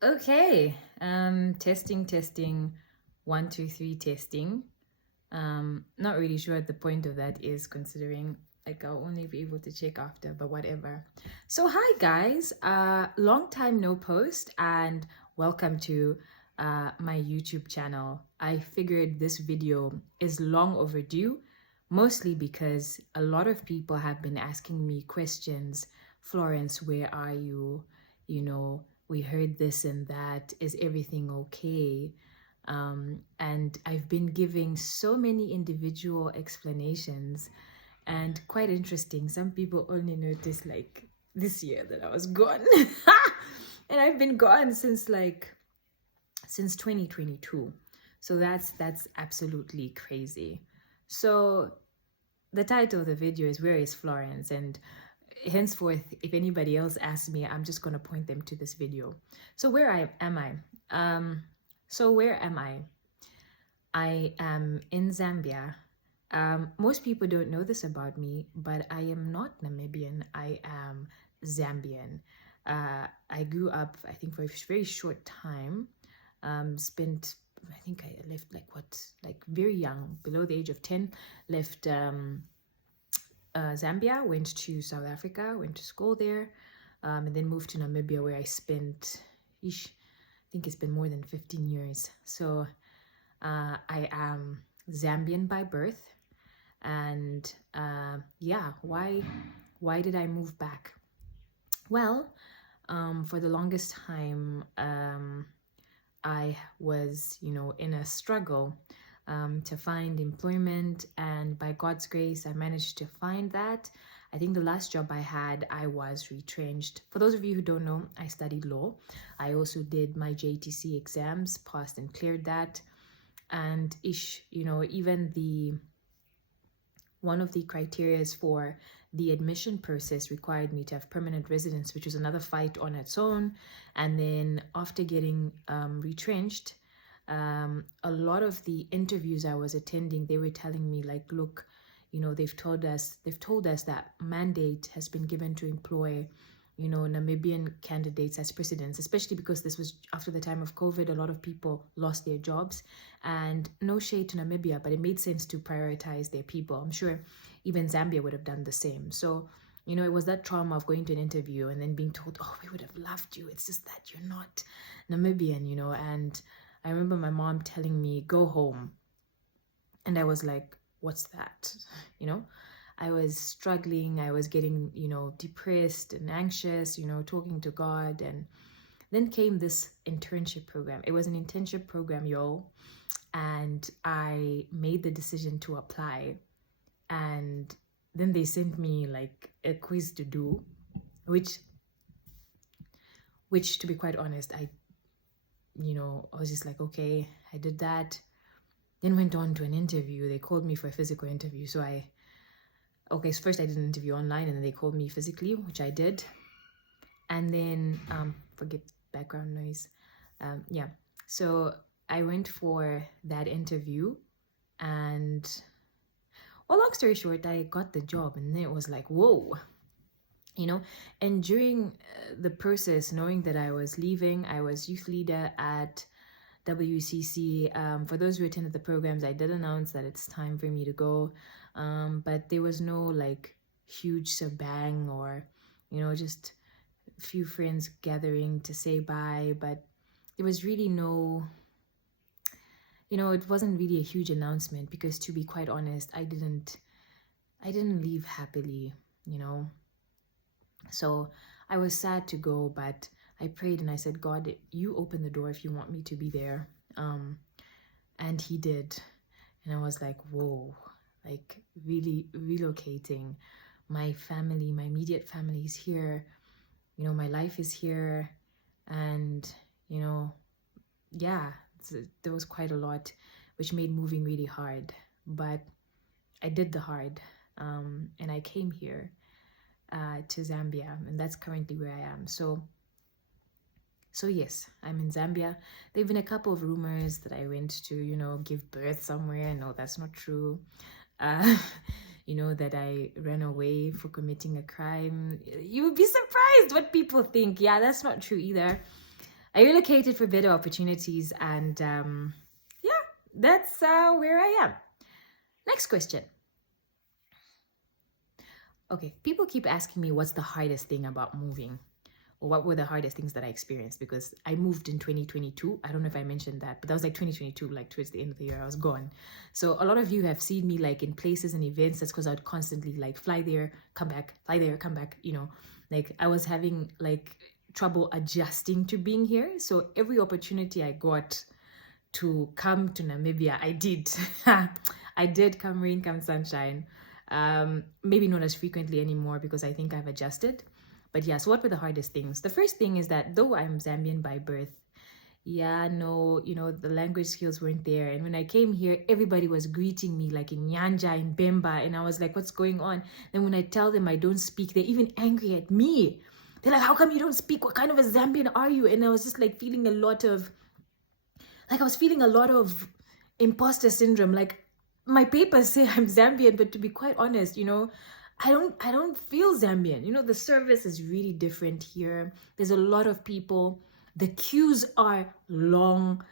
Okay. Testing. 1, 2, 3 testing. Not really sure what the point of that is, considering like I'll only be able to check after, but whatever. So hi guys, long time no post, and welcome to my YouTube channel. I figured this video is long overdue, mostly because a lot of people have been asking me questions. Florence, where are you? We heard this and that. Is everything okay? And I've been giving so many individual explanations, and quite interesting. Some people only noticed like this year that I was gone. And I've been gone since 2022. So that's absolutely crazy. So the title of the video is Where is Florence? And henceforth, if anybody else asks me, I'm just going to point them to this video. So am I? Where am I? I am in Zambia. Most people don't know this about me, but I am not Namibian. I am Zambian. I grew up, I think, for a very short time. I think I left like very young, below the age of 10, left Zambia, went to South Africa, went to school there, and then moved to Namibia, where I spent, I think it's been more than 15 years. So I am Zambian by birth. And yeah, why did I move back? Well, for the longest time, I was, in a struggle to find employment, and by God's grace, I managed to find that. I think the last job I had, I was retrenched. For those of you who don't know, I studied law. I also did my JTC exams, passed and cleared that. And even one of the criterias for the admission process required me to have permanent residence, which was another fight on its own. And then after getting retrenched, a lot of the interviews I was attending, they were telling me like, look, they've told us that mandate has been given to employ, Namibian candidates as presidents, especially because this was after the time of COVID. A lot of people lost their jobs, and no shade to Namibia, but it made sense to prioritize their people. I'm sure even Zambia would have done the same. So, it was that trauma of going to an interview and then being told, oh, we would have loved you. It's just that you're not Namibian, and I remember my mom telling me, go home. And I was like, what's that? I was struggling. I was getting, depressed and anxious, talking to God. And then came this internship program. It was an internship program, y'all. And I made the decision to apply. And then they sent me like a quiz to do, which to be quite honest, I was just like, okay, I did that. Then went on to an interview. They called me for a physical interview. So so first I did an interview online, and then they called me physically, which I did. And then, forget background noise. Yeah. So I went for that interview, and well, long story short, I got the job, and then it was like, whoa, and during the process, knowing that I was leaving, I was youth leader at WCC. For those who attended the programs, I did announce that it's time for me to go, but there was no like huge shebang or just a few friends gathering to say bye. But there was really no, it wasn't really a huge announcement, because to be quite honest, I didn't leave happily. So I was sad to go, but I prayed and I said, God, you open the door if you want me to be there. And he did. And I was like, whoa, like really relocating. My family, my immediate family is here. My life is here. And, yeah, there was quite a lot, which made moving really hard. But I did the hard. And I came here to Zambia, and that's currently where I am. So yes, I'm in Zambia. There have been a couple of rumors that I went to, give birth somewhere. No, that's not true. That I ran away for committing a crime. You would be surprised what people think. Yeah, that's not true either. I relocated for better opportunities, and yeah, that's where I am. Next question. Okay, people keep asking me what's the hardest thing about moving, or what were the hardest things that I experienced, because I moved in 2022. I don't know if I mentioned that, but that was like 2022, like towards the end of the year, I was gone. So a lot of you have seen me like in places and events. That's because I would constantly like fly there, come back, fly there, come back, you know, like I was having like trouble adjusting to being here. So every opportunity I got to come to Namibia, I did. I did, come rain, come sunshine. Maybe not as frequently anymore because I think I've adjusted. But yes, what were the hardest things? The first thing is that though I'm Zambian by birth, yeah, no, you know, the language skills weren't there. And when I came here, everybody was greeting me like in Nyanja, in Bemba. And I was like, what's going on? Then when I tell them I don't speak, they're even angry at me. They're like, how come you don't speak? What kind of a Zambian are you? And I was just like feeling a lot of, imposter syndrome. Like my papers say I'm Zambian, but to be quite honest, you know, I don't feel Zambian. You know, the service is really different here. There's a lot of people. The queues are long.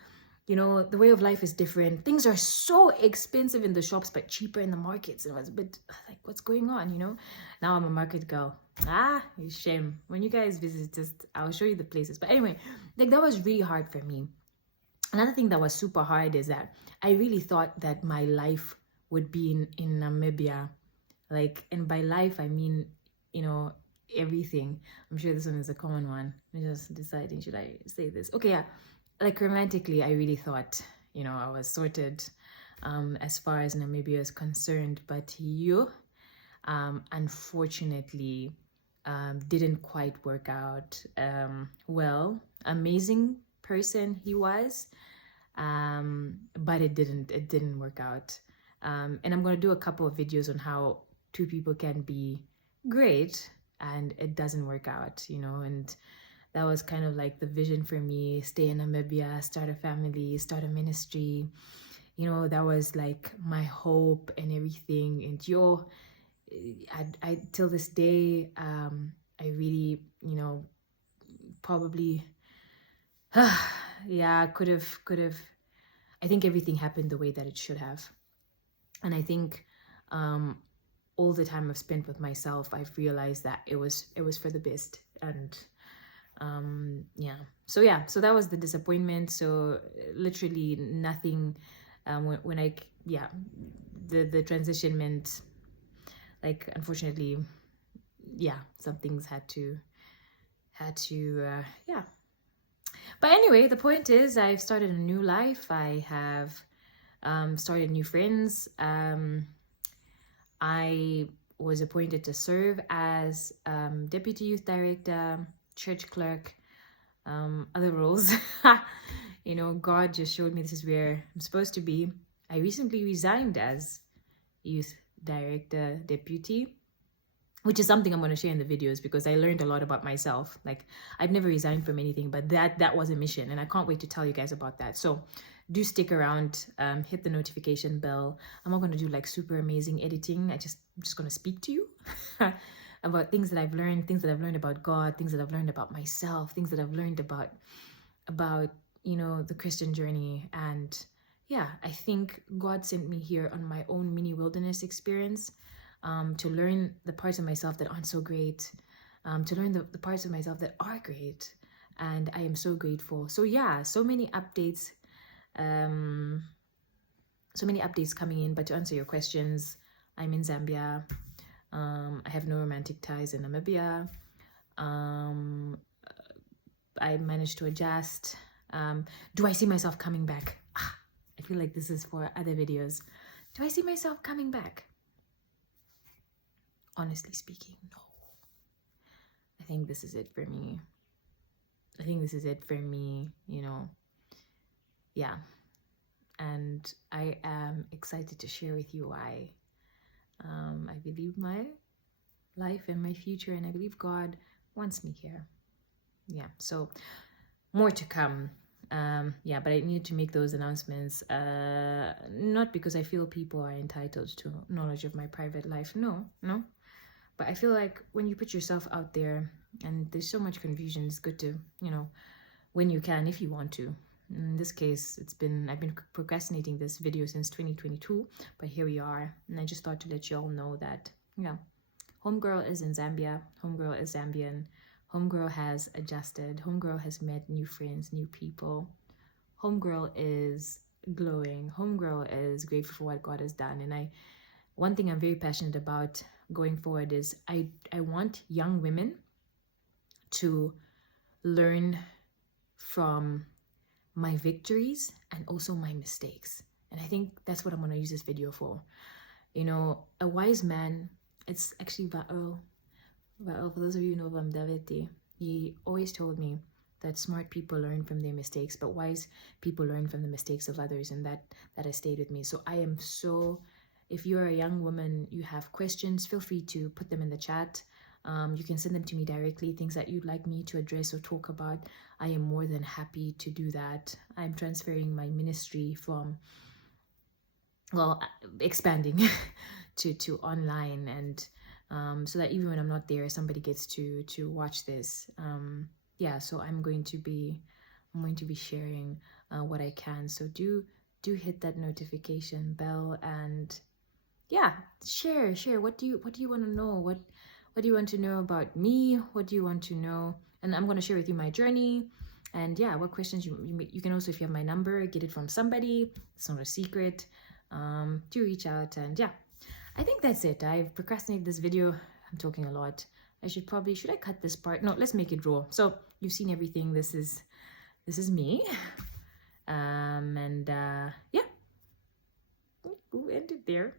You know, the way of life is different. Things are so expensive in the shops, but cheaper in the markets. And I was a bit like, what's going on, you know? Now I'm a market girl. Shame. When you guys visit, just I'll show you the places. But anyway, like that was really hard for me. Another thing that was super hard is that I really thought that my life would be in Namibia. Like, and by life, I mean, you know, everything. I'm sure this one is a common one. I'm just deciding, should I say this? Okay, yeah. Like romantically, I really thought, you know, I was sorted as far as Namibia is concerned. But you, unfortunately, didn't quite work out. Well, amazing person he was, but it didn't work out. And I'm going to do a couple of videos on how two people can be great and it doesn't work out, you know. And that was kind of like the vision for me: stay in Namibia, start a family, start a ministry, you know. That was like my hope and everything. And I till this day, I really, you know, probably yeah, could have I think everything happened the way that it should have. And I think all the time I've spent with myself, I've realized that it was for the best. And so that was the disappointment. So literally nothing, when I the transition meant, like, unfortunately, some things had to but anyway, the point is, I've started a new life. I have started new friends. I was appointed to serve as deputy youth director, church clerk, other roles. You know, God just showed me this is where I'm supposed to be. I recently resigned as youth director, deputy, which is something I'm going to share in the videos, because I learned a lot about myself. Like, I've never resigned from anything, but that was a mission, and I can't wait to tell you guys about that. So do stick around, hit the notification bell. I'm not going to do like super amazing editing. I'm just going to speak to you about things that I've learned about God, things that I've learned about myself, things that I've learned about you know, the Christian journey. And yeah, I think God sent me here on my own mini wilderness experience, to learn the parts of myself that aren't so great, to learn the parts of myself that are great. And I am so grateful. So yeah, so many updates coming in. But to answer your questions, I'm in Zambia. I have no romantic ties in Namibia. I managed to adjust. Do I see myself coming back? I feel like this is for other videos. Do I see myself coming back? Honestly speaking, no. I think this is it for me. You know. Yeah. And I am excited to share with you why I believe my life and my future, and I believe God wants me here. Yeah, so more to come. But I needed to make those announcements, not because I feel people are entitled to knowledge of my private life. No. But I feel like when you put yourself out there, and there's so much confusion, it's good to, you know, when you can, if you want to. In this case, I've been procrastinating this video since 2022, but here we are. And I just thought to let you all know that, homegirl is in Zambia, homegirl is Zambian, homegirl has adjusted, homegirl has met new friends, new people, homegirl is glowing, homegirl is grateful for what God has done. And one thing I'm very passionate about going forward is I want young women to learn from my victories and also my mistakes. And I think that's what I'm going to use this video for. A wise man, it's actually Va'el, for those of you who know Vamdavete, he always told me that smart people learn from their mistakes, but wise people learn from the mistakes of others. And that has stayed with me. So if you're a young woman, you have questions, feel free to put them in the chat. You can send them to me directly, things that you'd like me to address or talk about. I am more than happy to do that. I'm transferring my ministry from, expanding to online, and so that even when I'm not there, somebody gets to watch this. So I'm going to be sharing what I can. So do hit that notification bell, and share. What do you want to know? What do you want to know about me? What do you want to know? And I'm going to share with you my journey. And what questions you can also, if you have my number, get it from somebody. It's not a secret. Do reach out. And I think that's it. I've procrastinated this video. I'm talking a lot. Should I cut this part? No, let's make it raw. So you've seen everything. This is me. We'll end it there.